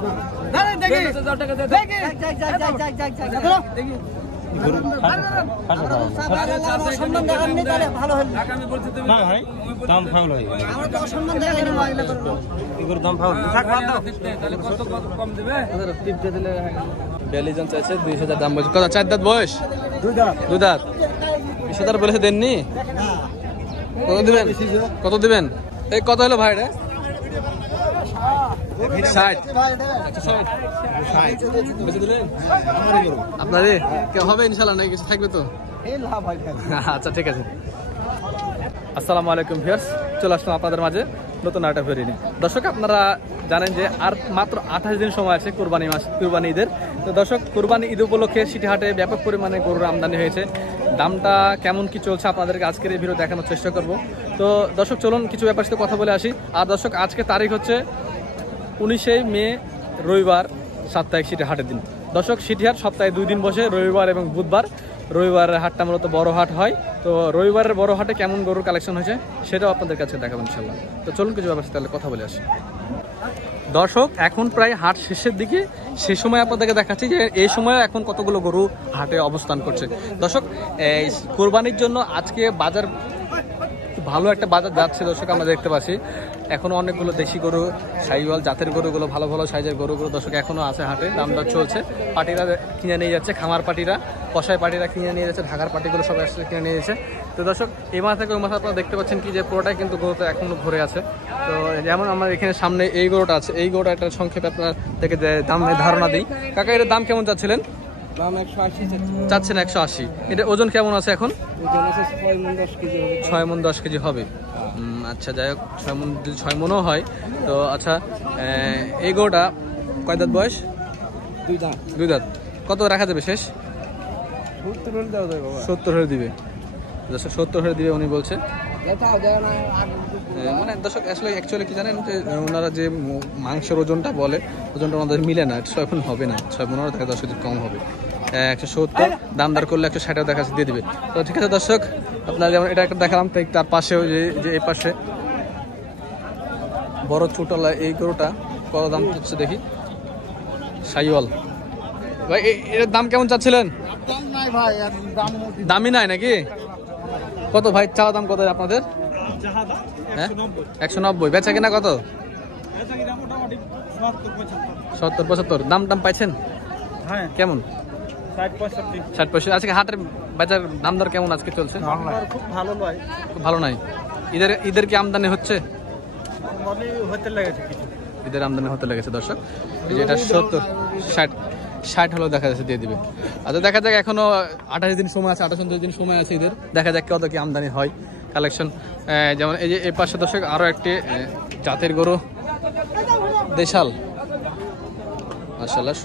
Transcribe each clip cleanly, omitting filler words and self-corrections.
42 চাইছে 20,000 দাম বলছে। কত 4 দাঁত বয়স? 2 দাঁত। 20,000 বলে দেননি? কত দিবেন? কত দিবেন? এই কত হলো ভাই? 60 আপনারে কেউ হবে ইনশাল্লাহ, নাকি কিছু থাকবে তো? আচ্ছা ঠিক আছে। আসসালামু আলাইকুম ভিউয়ার্স, চলে আসলাম আপনাদের মাঝে নতুন একটা ভিডিও নিয়ে। দর্শক, আপনারা জানেন যে আর মাত্র 28 দিন সময় আছে কুরবানি ঈদের। তো দর্শক, কুরবানি ঈদ উপলক্ষে সিটিহাটে ব্যাপক পরিমাণে গরুর আমদানি হয়েছে। দামটা কেমন কি চলছে আপনাদেরকে আজকের এই ভিডিও দেখানোর চেষ্টা করব। তো দর্শক, চলুন কিছু ব্যাপার সাথে কথা বলে আসি। আর দর্শক, আজকে তারিখ হচ্ছে 19শে মে, রবিবার, সাপ্তাহিক সিটিহাটের দিন। দর্শক, সিটিহাট সপ্তাহে 2 দিন বসে, রবিবার এবং বুধবার। রবিবারের হাটটা মূলত বড় হাট হয়। তো রবিবারের বড় হাটে কেমন গরুর কালেকশন হয়েছে সেটাও আপনাদের কাছে দেখাবো ইনশাল্লাহ। তো চলুন কিছু ব্যাপার তাহলে কথা বলে আসি। দর্শক, এখন প্রায় হাট শেষের দিকে, সে সময় আপনাদেরকে দেখাচ্ছি যে এই সময় এখন কতগুলো গরু হাটে অবস্থান করছে। দর্শক, এই কোরবানির জন্য আজকে বাজার ভালো একটা বাজার যাচ্ছে। দর্শক, আমরা দেখতে পাচ্ছি এখনো অনেকগুলো দেশি গরু, শাহিওয়াল জাতের গরুগুলো, ভালো ভালো সাইজের গরুগুলো দর্শক এখনো আছে হাটে। দামদর চলছে। পাটিরা কিনে নিয়ে যাচ্ছে, খামার পাটিরা, কষাই পাটিরা কিনে নিয়ে যাচ্ছে, ঢাকার পাটিগুলো সবাই আসছে কিনে নিয়ে যাচ্ছে। তো দর্শক, এই মাথা থেকে ওই মাথা আপনারা দেখতে পাচ্ছেন কি যে পুরোটাই কিন্তু গরুটা এখনো ভরে আছে। তো যেমন আমার এখানে সামনে এই গরুটা আছে, এই গরুটা একটা সংক্ষেপে আপনার থেকে দামের ধারণা দিই। কাকা, এটার দাম কেমন চাচ্ছিলেন? দাম 180 চাচ্ছেন 180। এটা ওজন কেমন আছে এখন? 6 মণ 10 কেজি হবে। আচ্ছা, যাই হোক, 6 মণও হয়। তো আচ্ছা, এই গরুটা কয় দাঁত বয়স? 2 দাঁত। কত রাখা যাবে শেষ? 70 হয়ে দিবে। 70 হয়ে দিবে উনি বলছে। মানে দর্শক, আসলে অ্যাকচুয়ালি কি জানেন যে ওনারা যে মাংসের ওজনটা বলে, ওজনটা আমাদের মিলে না। 6 মণ হবে না, 6 মণ থেকে 10 কেজি কম হবে। 170 দামদার করলে 160 দেখা দিয়ে দিবে। তো ঠিক আছে দর্শক, আপনারা যেমন এটা একটা দেখালাম, তার পাশেও যে এই পাশে বড় ছোটলা এই গরুটা কত দাম হচ্ছে দেখি। শাহিওয়াল ভাই, এর দাম কেমন চাচ্ছিলেন? দামই নাই নাকি? কত ভাই চাওয়া দাম কত আপনাদের? হ্যাঁ, 190। বেচা কিনা কত? 70-75। দাম পাইছেন কেমন? 60-65। আজকে হাটের বাজার দাম দর কেমন আজকে চলছে? খুব ভালো নয়, খুব ভালো নাই। ঈদের কি আমদানি হচ্ছে? ঈদের আমদানি হতে লেগেছে দর্শক। যেটা 70-60 হলেও দেখা যাচ্ছে দিয়ে দিবে। আচ্ছা, দেখা যাক, এখনো 28 দিন সময় আছে, 28-29 দিন সময় আছে ঈদের। দেখা যাক কত কি আমদানি হয় কালেকশন। যেমন এই যে এই পাশে দর্শক আরো একটি জাতের গরু, দেশাল, মাশাআল্লাহ,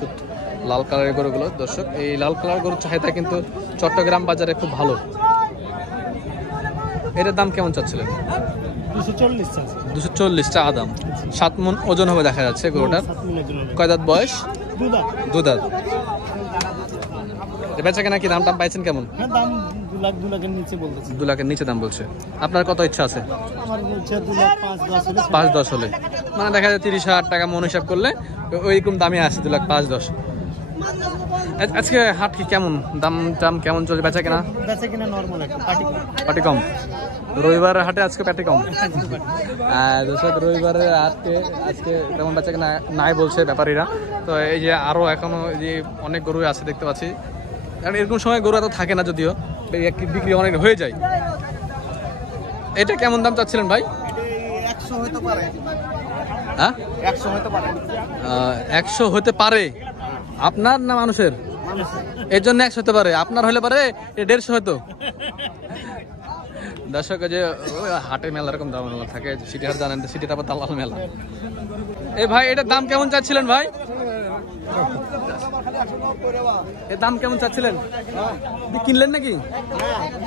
লাল কালারের গরুগুলো। দর্শক, এই লাল কালার গরুর চাহিদা কিন্তু চট্টগ্রাম বাজারে খুব ভালো। এটার দাম কেমন চাচ্ছিলেন? 240 চা দাম। 7 মণ ওজন হবে দেখা যাচ্ছে গরুটার। কয় দাঁত বয়স? 2 দাঁত। বেচা কেনা কি দাম পাইছেন কেমন? 2 লাখের নিচে দাম বলছে। আপনার কত ইচ্ছা আছে? 5-10 হলে, মানে দেখা যায় 30,000 টাকা মন হিসাব করলে ওইরকম দামে আছে। 2,05,10। আজকে হাট কি কেমন? দাম কেমন চলছে? বেচা কেনা নরমাল, পাটি কম। রবিবারের হাটে আজকে পাটি কম। রবিবারের আজকে তেমন বেচা কেনা নাই বলছে ব্যাপারীরা। তো এই যে আরো এখনো যে অনেক গরু আছে দেখতে পাচ্ছি, কারণ এরকম সময় গরু এত থাকে না, যদিও বিক্রি অনেক হয়ে যায়। এটা কেমন দাম চাচ্ছিলেন ভাই? 100 হতে পারে। হ্যাঁ, 100 হতে পারে। আপনার না মানুষের? এর জন্য 100 হতে পারে, আপনার হলে পারে 150 হতো। দর্শক, যে হাটে মেলা এরকম দাম থাকে, সিটি হাট জানেন, সিটি তারপর দালাল মেলা। এই ভাই, এটার দাম কেমন চাচ্ছিলেন ভাই? এর দাম কেমন চাচ্ছিলেন? কিনলেন নাকি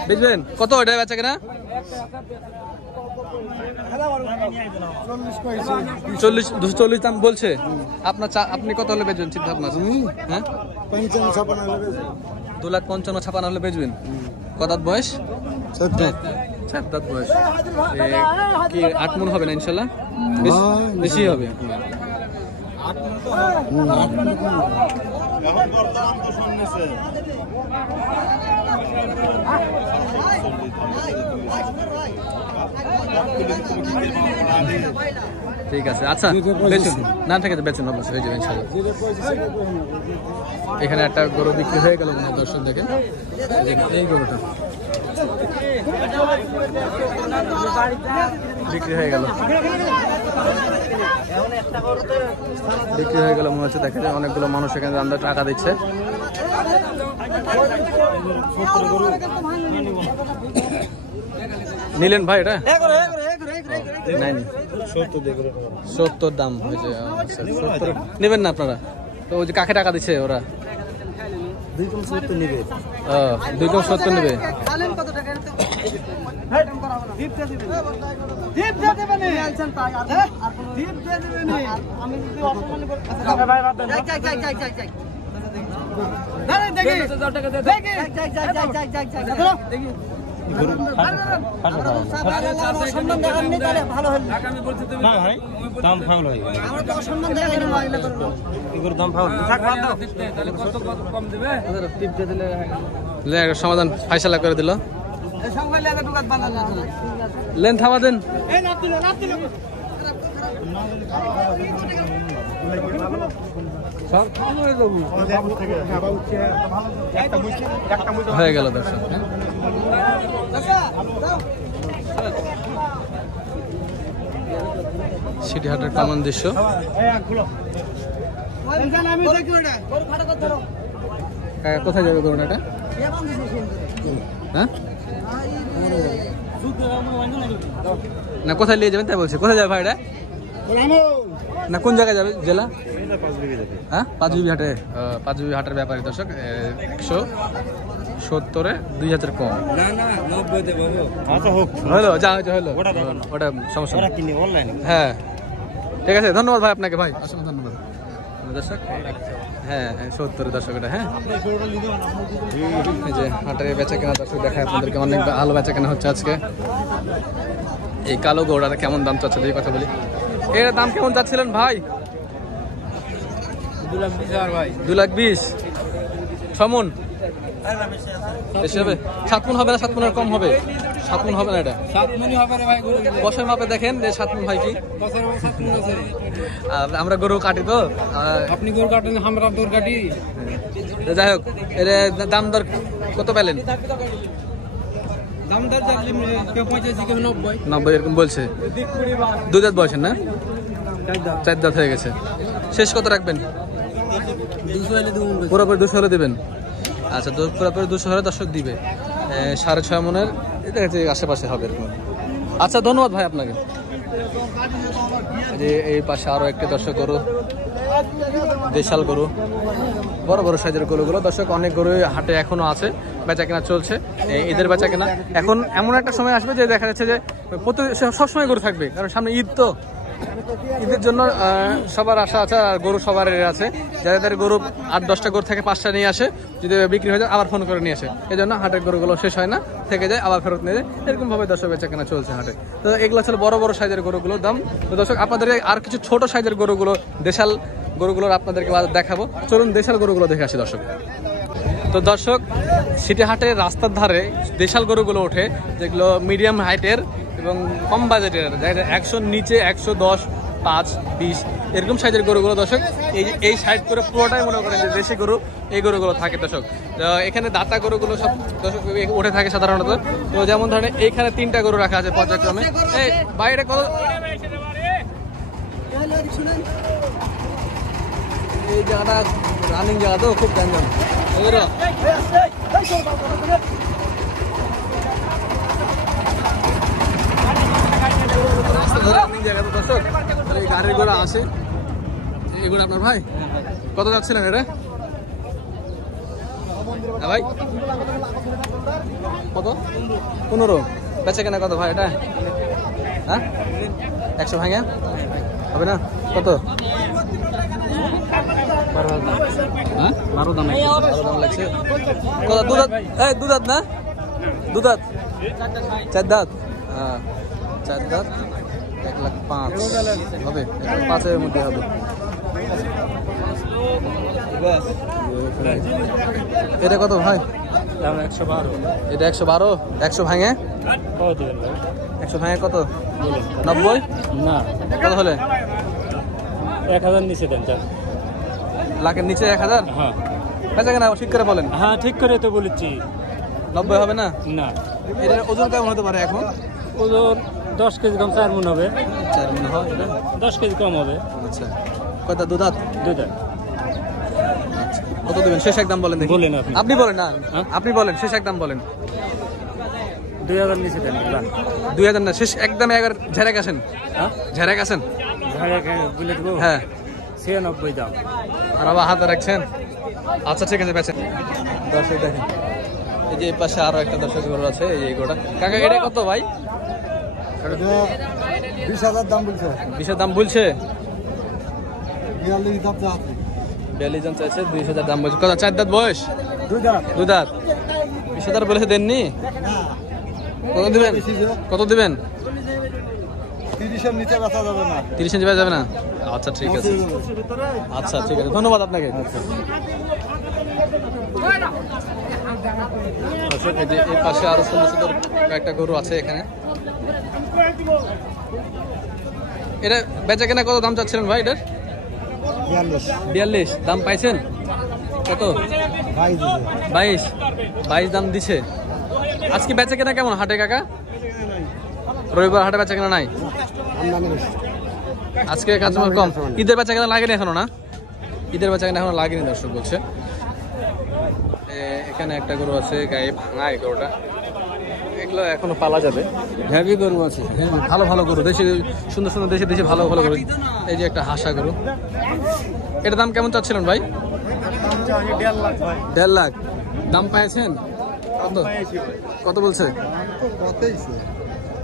বেচবেন? কত এটা বেচা কেনা? 240 দাম বলছে। আপনি কত হলে বেচবেন চিন্তা ভাবনা? হ্যাঁ, 2,55,56 হলে বেচবেন। কত দাঁত বয়স? 7 দাঁত বয়স। কি 8 মণ হবে না ইনশাল্লাহ? বেশি হবে। ঠিক আছে, আচ্ছা বেচুন না, ঠিক আছে বেচুন, অবশ্যই হয়ে যাবে ইনশাল্লাহ। এখানে একটা গরু বিক্রি হয়ে গেল মনে দর্শক দেখে, এই গরুটা বিক্রি হয়ে গেল, বিক্রি হয়ে গেল মনে হচ্ছে। দেখা যায় অনেকগুলো মানুষ এখানে আমরা টাকা দিচ্ছে। নিলেন ভাই এটা? নাইনি 70 দাম হয়েছে। নেবেন না আপনারা? তো ওই যে কাকে টাকা দিচ্ছে ওরা? 270 নেবে। 270 নেবে। সমাধান ফাইসালা করে দিল। লেন থামা দেন। হয়ে গেল দর্শক। সিটিহাটের কমন দৃশ্য। কোথায় যাবে করুন এটা? হ্যাঁ না, কোথায় নিয়ে যাবেন তাই বলছে। কোথায় যাবে ভাই এটা? না কোন জায়গায় যাবে? জেলা? হ্যাঁ, পাঁচবিবি হাটে। পাঁচবিবি হাটের ব্যাপারে দর্শক 170-এ 2000 কম। হলো যা হয়েছে হলো, ওটা সমস্যা। হ্যাঁ ঠিক আছে, ধন্যবাদ ভাই আপনাকে। ভাই অসংখ্য ধন্যবাদ দর্শক। হ্যাঁ 70 দর্শক এটা। হ্যাঁ এই যে হাটের বেচা কেনা দর্শক দেখায় আপনাদেরকে, অনেক ভালো বেচা কেনা হচ্ছে আজকে। এই কালো গৌড়াটা কেমন দাম চাচ্ছে এই কথা বলি। এর দাম কেমন চাচ্ছিলেন ভাই? 2,20,000 ভাই। 2,20,000 সমন বেশি হবে? 7 মণ হবে না? 7 মণের কম হবে? 7 মণ হবে না এটা? 7 মণই হবে রে ভাই। বছর মাপে দেখেন যে 7 মণ হয় কি? বছরে 7 মণ আছে। আমরা গরু কাটি তো। আপনি গরু কাটেন, আমরা গরু কাটি। যাই হোক, এর দাম দর কত পেলেন? দাম দর 85 কেউ 90 এরকম বলছে। 2 দাঁত বয়সের না? 4 দাঁত হয়ে গেছে। শেষ কত রাখবেন? 200 হলে দেবেন। পুরোপুরি 200 হলে দেবেন? আচ্ছা, পুরোপুরি 200 হলে দর্শক দিবে। 6.5 মণের এটা আশেপাশে হবে এরকম। আচ্ছা ধন্যবাদ ভাই আপনাকে। যে এই পাশে আরো একটা দর্শক গরু, দেশাল গরু, বড় বড় সাইজের গরুগুলো দর্শক। অনেক গরু হাটে এখনো আছে, বেচা কেনা চলছে। ঈদের বেচা কেনা এখন এমন একটা সময় আসবে যে দেখা যাচ্ছে যে সবসময় গরু থাকবে, কারণ সামনে ঈদ তো। ঈদের জন্য সবার আশা আছে, আর গরু সবার আছে। যাদের গরু 8-10টা গরু থেকে 5টা নিয়ে আসে, যদি বিক্রি হয়ে যায় আবার ফোন করে নিয়ে আসে। এই জন্য হাটের গরুগুলো শেষ হয় না, থেকে যায় আবার ফেরত নিয়ে যায়। এরকম ভাবে দর্শক বেচা কেনা চলছে হাটে। তো এগুলো ছিল বড় বড় সাইজের গরুগুলোর দাম। তো দর্শক আপনাদের আর কিছু ছোট সাইজের গরুগুলো, দেশাল গরুগুলোর আপনাদেরকে দেখাবো। চলুন দেশাল গরুগুলো দেখে আসি দর্শক। তো দর্শক, সিটি হাটের রাস্তার ধারে দেশাল গরুগুলো ওঠে, যেগুলো মিডিয়াম হাইটের এবং কম বাজেটের, 100 নিচে 110, 5, 20 এরকম সাইজের গরুগুলো দর্শক। এই সাইড করে পুরোটাই মনে করেন যে দেশি গরু, এই গরুগুলো থাকে দর্শক। এখানে দাতা গরুগুলো সব দর্শক উঠে থাকে সাধারণত। তো যেমন ধরেন এইখানে 3টা গরু রাখা আছে পর্যায়ক্রমে। এই বাইরে কত, এই জায়গাটা রানিং জায়গা তো, খুব গ্যাঞ্জাম। দর্শক এই গাড়ির ঘোড়া আছে, এগুলো আপনার ভাই কত যাচ্ছিলেন এটা? ভাই কত? 15 বেচে কেনা কত ভাই এটা? হ্যাঁ 100 ভাঙে হবে না? কত? 12 দাম লাগছে। দুধাত, এই দুধাত না? দুধাত, 4 দাঁত। হ্যাঁ 4 দাঁত, 1,05,000 হবে, 1,05,000 এর মধ্যে হবে। এটা কত ভাই? দাম 112। এটা 112। 100 ভাঙে? কত দিবেন ভাই? 100 ভাঙে কত? 90? না, কত হলে? 1000 নিচে দেন চার। লাখের নিচে 1000? হ্যাঁ বেচা কেনা ঠিক করে বলেন। হ্যাঁ, ঠিক করে তো বলেছি। 90 হবে না? না, এটার ওজন কেমন হতে পারে এখন? ওজন 10 কেজি কম 4 মণ হবে। 4 মণ হয় এটা? 10 কেজি কম হবে। আচ্ছা, কয়টা দুধাত? দুইটা। কত দেবেন শেষ একদম বলেন দেখি। বলেন আপনি। আপনি বলেন না, হ্যাঁ? আপনি বলেন শেষ একদম বলেন। 2000 নিচে দেন। 2000 না, শেষ একদম 11 ঝেড়ে গেছেন। হ্যাঁ, ঝেড়ে গেছেন? বলে দেবো। হ্যাঁ। 96 দাম। আর আবার হাতে রাখছেন। আচ্ছা ঠিক আছে, বেচেন। দর্শক দেখেন, এই যে এই পাশে আরো একটা দর্শক গরু আছে, এই যে গোটা। কাকা এটা কত ভাই? 20,000 দাম বলছে। 20 দাম বলছে? 42 দাম চাচ্ছে। 42 জন চাইছে, 20,000 দাম বলছে। কত, 4 দাঁত বয়স? 2 দাম। 2 দাঁত। 20,000 বলেছে, দেননি? কত দিবেন? কত দিবেন? 30 এর নিচে বেচা যাবে না। 30 ইঞ্চি যাবে না? আচ্ছা ঠিক আছে, আচ্ছা ঠিক আছে, ধন্যবাদ আপনাকে। আচ্ছা, এই যে এই পাশে আরো সুন্দর সুন্দর কয়েকটা গরু আছে এখানে। এটা বেচা কেনা কত দাম চাচ্ছিলেন ভাই এটার? 42 দাম পাইছেন? কত? 22 দাম দিছে। আজকে বেচা কেনা কেমন হাটে কাকা? রবিবার হাটে বেচা কেনা নাই? আজকে কাস্টমার কম। ঈদের বেচা কেনা লাগেনি এখনো না? ঈদের বেচা কেনা এখনো লাগেনি দর্শক বলছে। এখানে একটা গরু আছে, গায়ে ভাঙা এই গরুটা। এগুলো এখনো পালা যাবে। হেভি গরু আছে। ভালো ভালো গরু, দেশি সুন্দর সুন্দর, দেশি দেশি ভালো ভালো গরু। এই যে একটা হাসা গরু, এটার দাম কেমন চাচ্ছিলেন ভাই? 1.5 লাখ দাম পাইছেন? কত কত বলছে?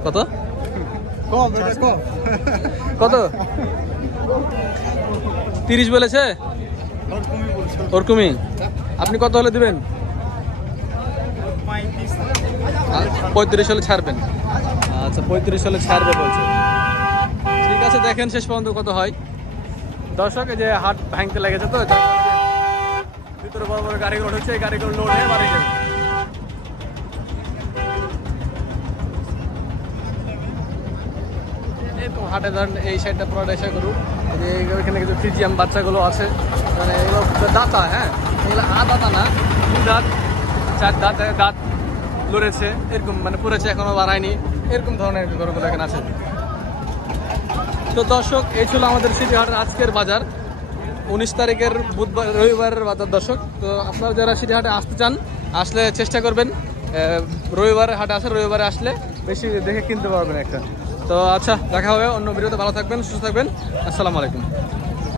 কত কত? 30 বলেছে? ওরকমই। আপনি কত হলে দিবেন? 35 হলে ছাড়বেন? আচ্ছা, 35 হলে ছাড়বে বলছে। ঠিক আছে, দেখেন শেষ পর্যন্ত কত হয়। দর্শক, এই যে হাট ভাঙতে লেগেছে, তো ভিতরে বড় বড় গাড়িগুলো ঢুকছে, এই গাড়িগুলো লোড হয়ে বাড়ি যাবে। এরকম হাটে ধরেন এই সাইডটা পুরো এসে গরু, এখানে কিছু ফ্রিজিয়াম বাচ্চাগুলো আছে, মানে এগুলো দাতা। হ্যাঁ, এগুলো দাতা না, 2 দাঁত 4 দাঁত দাঁত লড়েছে, এরকম মানে পড়েছে, এখনো বাড়ায়নি, এরকম ধরনের গরুগুলো এখানে আছে। তো দর্শক, এই ছিল আমাদের সিটিহাটের আজকের বাজার, 19 তারিখের বুধবার রবিবারের বাজার দর্শক। তো আপনারা যারা সিটিহাটে আসতে চান, আসলে চেষ্টা করবেন রবিবারে হাটে আসে, রবিবারে আসলে বেশি দেখে কিনতে পারবেন একটা। তো আচ্ছা, দেখা হবে অন্য ভিডিওতে। ভালো থাকবেন, সুস্থ থাকবেন, আসসালামু আলাইকুম।